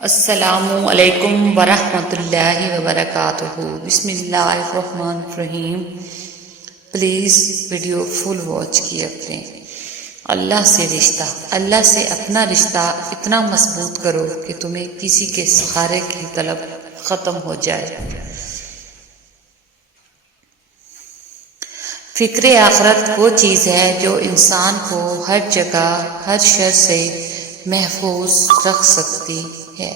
السلام علیکم ورحمۃ اللہ وبرکاتہ۔ بسم اللہ الرحمن الرحیم۔ پلیز ویڈیو فل واچ کیا کریں۔ اللہ سے رشتہ، اللہ سے اپنا رشتہ اتنا مضبوط کرو کہ تمہیں کسی کے سہارے کی طلب ختم ہو جائے۔ فکر آخرت وہ چیز ہے جو انسان کو ہر جگہ ہر شر سے محفوظ رکھ سکتی ہے۔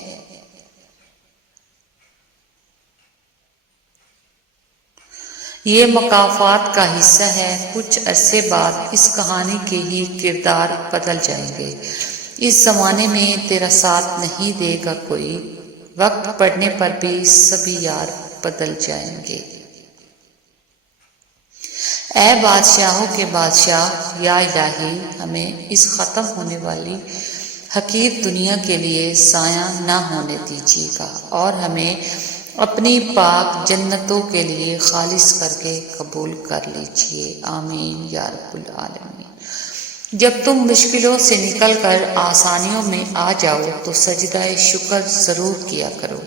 یہ مکافات کا حصہ ہے۔ کچھ عرصے بعد اس کہانی کے ہی کردار بدل جائیں گے۔ اس زمانے میں تیرا ساتھ نہیں دے گا کوئی، وقت پڑنے پر بھی سبھی یار بدل جائیں گے۔ اے بادشاہوں کے بادشاہ، یا الہی ہمیں اس ختم ہونے والی حقیر دنیا کے لیے ضائع نہ ہونے دیجیے گا، اور ہمیں اپنی پاک جنتوں کے لیے خالص کر کے قبول کر لیجیے، آمین یا رب العالمین۔ جب تم مشکلوں سے نکل کر آسانیوں میں آ جاؤ تو سجدہ شکر ضرور کیا کرو۔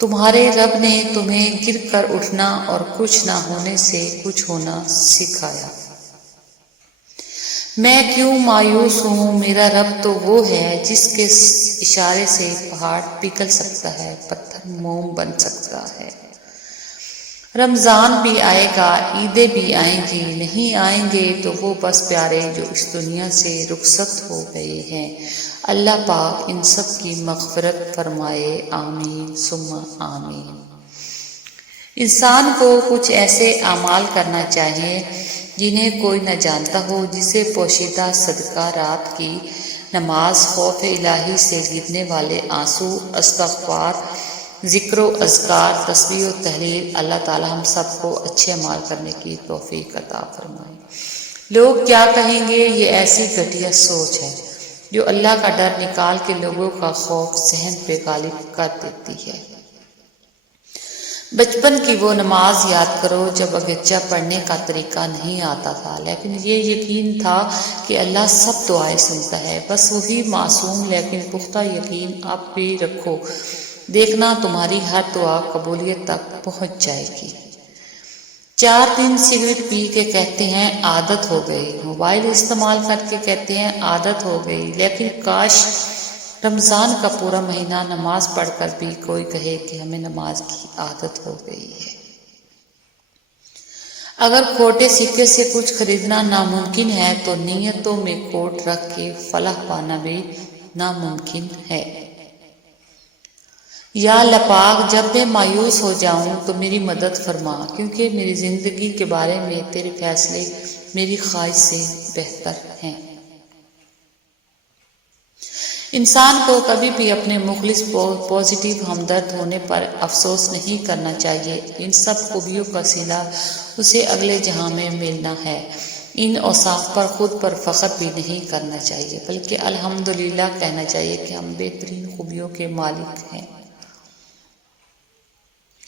تمہارے رب نے تمہیں گر کر اٹھنا اور کچھ نہ ہونے سے کچھ ہونا سکھایا۔ میں کیوں مایوس ہوں، میرا رب تو وہ ہے جس کے اشارے سے پہاڑ پگھل سکتا ہے، پتھر موم بن سکتا ہے۔ رمضان بھی آئے گا، عیدیں بھی آئیں گی، نہیں آئیں گے تو وہ بس پیارے جو اس دنیا سے رخصت ہو گئے ہیں۔ اللہ پاک ان سب کی مغفرت فرمائے، آمین ثم آمین۔ انسان کو کچھ ایسے اعمال کرنا چاہیے جنہیں کوئی نہ جانتا ہو، جسے پوشیدہ صدقہ، رات کی نماز، خوف الہی سے گرنے والے آنسو، استغفار، ذکر و اذکار، تسبیح و تحلیل۔ اللہ تعالی ہم سب کو اچھے اعمال کرنے کی توفیق عطا فرمائے۔ لوگ کیا کہیں گے، یہ ایسی گھٹیا سوچ ہے جو اللہ کا ڈر نکال کے لوگوں کا خوف ذہن پہ غالب کر دیتی ہے۔ بچپن کی وہ نماز یاد کرو جب اگرچہ پڑھنے کا طریقہ نہیں آتا تھا، لیکن یہ یقین تھا کہ اللہ سب دعائیں سنتا ہے۔ بس وہی معصوم لیکن پختہ یقین اب بھی رکھو، دیکھنا تمہاری ہر دعا قبولیت تک پہنچ جائے گی۔ 4 دن سگریٹ پی کے کہتے ہیں عادت ہو گئی، موبائل استعمال کر کے کہتے ہیں عادت ہو گئی، لیکن کاش رمضان کا پورا مہینہ نماز پڑھ کر بھی کوئی کہے کہ ہمیں نماز کی عادت ہو گئی ہے۔ اگر کھوٹے سکے سے کچھ خریدنا ناممکن ہے تو نیتوں میں کھوٹ رکھ کے فلاح پانا بھی ناممکن ہے۔ یا اللہ پاک، جب میں مایوس ہو جاؤں تو میری مدد فرما، کیونکہ میری زندگی کے بارے میں تیرے فیصلے میری خواہش سے بہتر ہیں۔ انسان کو کبھی بھی اپنے مخلص پازیٹیو ہمدرد ہونے پر افسوس نہیں کرنا چاہیے۔ ان سب خوبیوں کا صلہ اسے اگلے جہاں میں ملنا ہے۔ ان اوصاف پر خود پر فخر بھی نہیں کرنا چاہیے، بلکہ الحمدللہ کہنا چاہیے کہ ہم بہترین خوبیوں کے مالک ہیں۔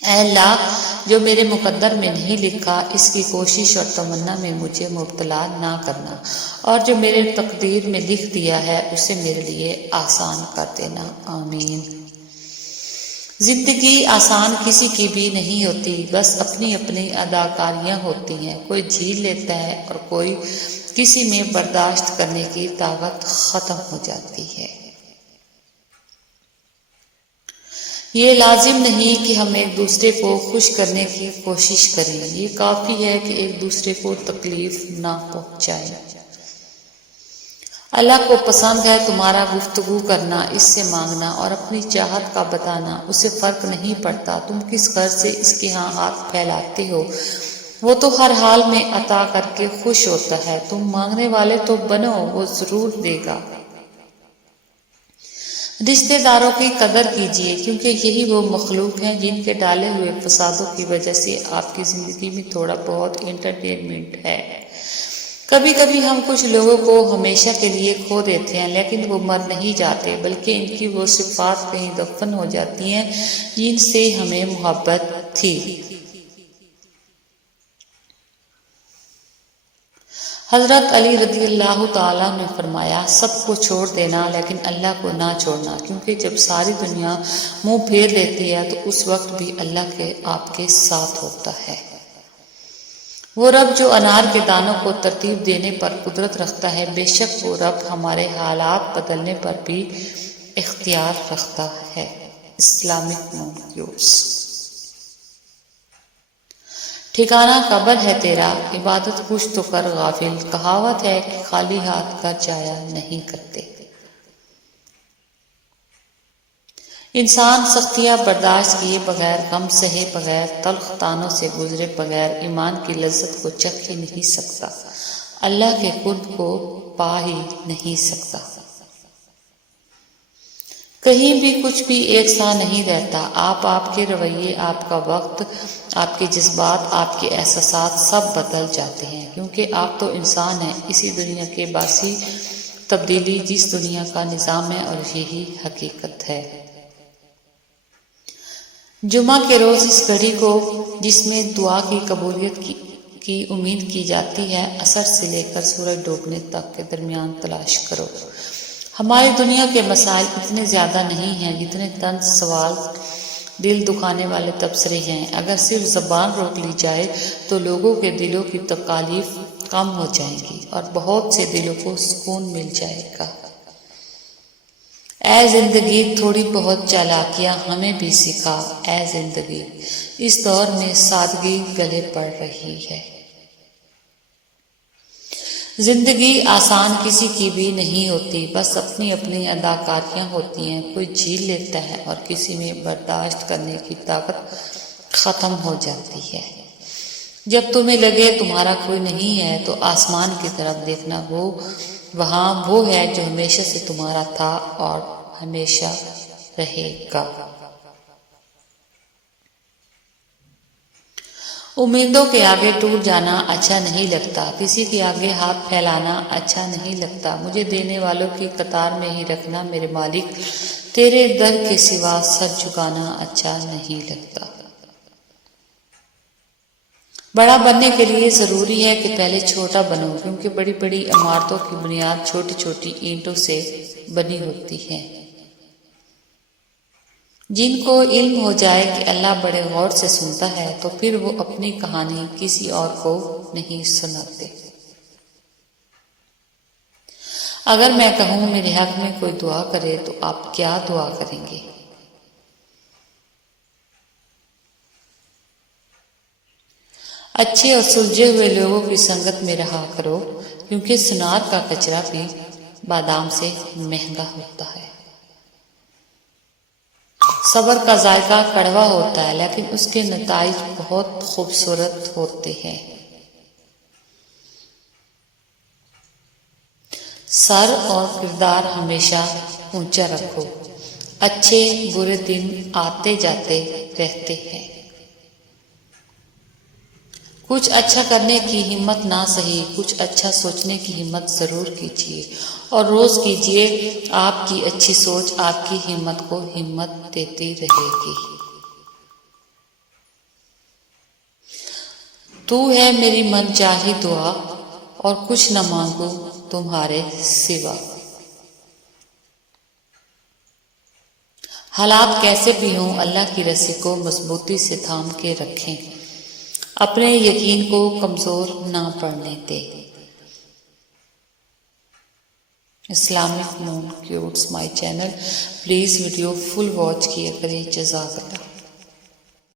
اے اللہ، جو میرے مقدر میں نہیں لکھا اس کی کوشش اور تمنا میں مجھے مبتلا نہ کرنا، اور جو میرے تقدیر میں لکھ دیا ہے اسے میرے لیے آسان کر دینا، آمین۔ زندگی آسان کسی کی بھی نہیں ہوتی، بس اپنی اپنی اداکاریاں ہوتی ہیں۔ کوئی جھیل لیتا ہے اور کوئی کسی میں برداشت کرنے کی طاقت ختم ہو جاتی ہے۔ یہ لازم نہیں کہ ہم ایک دوسرے کو خوش کرنے کی کوشش کریں، یہ کافی ہے کہ ایک دوسرے کو تکلیف نہ پہنچائیں۔ اللہ کو پسند ہے تمہارا گفتگو کرنا، اس سے مانگنا اور اپنی چاہت کا بتانا۔ اسے فرق نہیں پڑتا تم کس غرض سے اس کے ہاں ہاتھ پھیلاتے ہو، وہ تو ہر حال میں عطا کر کے خوش ہوتا ہے۔ تم مانگنے والے تو بنو، وہ ضرور دے گا۔ رشتہ داروں کی قدر کیجیے، کیونکہ یہی وہ مخلوق ہیں جن کے ڈالے ہوئے فسادوں کی وجہ سے آپ کی زندگی میں تھوڑا بہت انٹرٹینمنٹ ہے۔ کبھی کبھی ہم کچھ لوگوں کو ہمیشہ کے لیے کھو دیتے ہیں، لیکن وہ مر نہیں جاتے، بلکہ ان کی وہ صفات کہیں دفن ہو جاتی ہیں جن سے ہمیں محبت تھی۔ حضرت علی رضی اللہ تعالیٰ نے فرمایا سب کو چھوڑ دینا لیکن اللہ کو نہ چھوڑنا، کیونکہ جب ساری دنیا منہ پھیر لیتی ہے تو اس وقت بھی اللہ آپ کے ساتھ ہوتا ہے۔ وہ رب جو انار کے دانوں کو ترتیب دینے پر قدرت رکھتا ہے، بے شک وہ رب ہمارے حالات بدلنے پر بھی اختیار رکھتا ہے۔ اسلامک مونکیوز۔ ٹھکانہ قبر ہے تیرا، عبادت کچھ تو کر غافل، کہاوت ہے کہ خالی ہاتھ کا جایا نہیں کرتے۔ انسان سختیاں برداشت کیے بغیر، غم سہے بغیر، تلخ طعنوں سے گزرے بغیر ایمان کی لذت کو چکھ ہی نہیں سکتا، اللہ کے قرب کو پا ہی نہیں سکتا۔ کہیں بھی کچھ بھی ایک سا نہیں رہتا، آپ کے رویے، آپ کا وقت، آپ کے جذبات، آپ کے احساسات سب بدل جاتے ہیں، کیونکہ آپ تو انسان ہیں، اسی دنیا کے باعث تبدیلی جس دنیا کا نظام ہے، اور یہی حقیقت ہے۔ جمعہ کے روز اس گھڑی کو جس میں دعا کی قبولیت کی امید کی جاتی ہے، عصر سے لے کر سورج ڈوبنے تک کے درمیان تلاش کرو۔ ہماری دنیا کے مسائل اتنے زیادہ نہیں ہیں جتنے طنز سوال، دل دکھانے والے تبصرے ہیں۔ اگر صرف زبان روک لی جائے تو لوگوں کے دلوں کی تکالیف کم ہو جائیں گی اور بہت سے دلوں کو سکون مل جائے گا۔ اے زندگی تھوڑی بہت چالاکیاں ہمیں بھی سکھا، اے زندگی اس دور میں سادگی گلے پڑ رہی ہے۔ زندگی آسان کسی کی بھی نہیں ہوتی، بس اپنی اپنی اداکاریاں ہوتی ہیں، کوئی جھیل لیتا ہے اور کسی میں برداشت کرنے کی طاقت ختم ہو جاتی ہے۔ جب تمہیں لگے تمہارا کوئی نہیں ہے تو آسمان کی طرف دیکھنا، وہاں وہ ہے جو ہمیشہ سے تمہارا تھا اور ہمیشہ رہے گا۔ امیدوں کے آگے ٹوٹ جانا اچھا نہیں لگتا، کسی کے آگے ہاتھ پھیلانا اچھا نہیں لگتا، مجھے دینے والوں کی قطار میں ہی رکھنا میرے مالک، تیرے در کے سوا سر جھکانا اچھا نہیں لگتا۔ بڑا بننے کے لیے ضروری ہے کہ پہلے چھوٹا بنو، کیونکہ بڑی بڑی عمارتوں کی بنیاد چھوٹی چھوٹی اینٹوں سے بنی ہوتی ہے۔ جن کو علم ہو جائے کہ اللہ بڑے غور سے سنتا ہے تو پھر وہ اپنی کہانی کسی اور کو نہیں سناتے۔ اگر میں کہوں میرے حق میں کوئی دعا کرے تو آپ کیا دعا کریں گے؟ اچھے اور سلجھے ہوئے لوگوں کی سنگت میں رہا کرو، کیونکہ سنار کا کچرا بھی بادام سے مہنگا ہوتا ہے۔ صبر کا ذائقہ کڑوا ہوتا ہے لیکن اس کے نتائج بہت خوبصورت ہوتے ہیں۔ سر اور کردار ہمیشہ اونچا رکھو، اچھے برے دن آتے جاتے رہتے ہیں۔ کچھ اچھا کرنے کی ہمت نہ سہی، کچھ اچھا سوچنے کی ہمت ضرور کیجیے، اور روز کیجیے، آپ کی اچھی سوچ آپ کی ہمت کو ہمت دیتی رہے گی۔ تو ہے میری من چاہی دعا، اور کچھ نہ مانگوں تمہارے سوا۔ حالات کیسے بھی ہوں اللہ کی رسی کو مضبوطی سے تھام کے رکھیں، اپنے یقین کو کمزور نہ پڑنے دے۔ اسلامک مونکیوز my channel, please video full watch کیا کریں، جزاک اللہ۔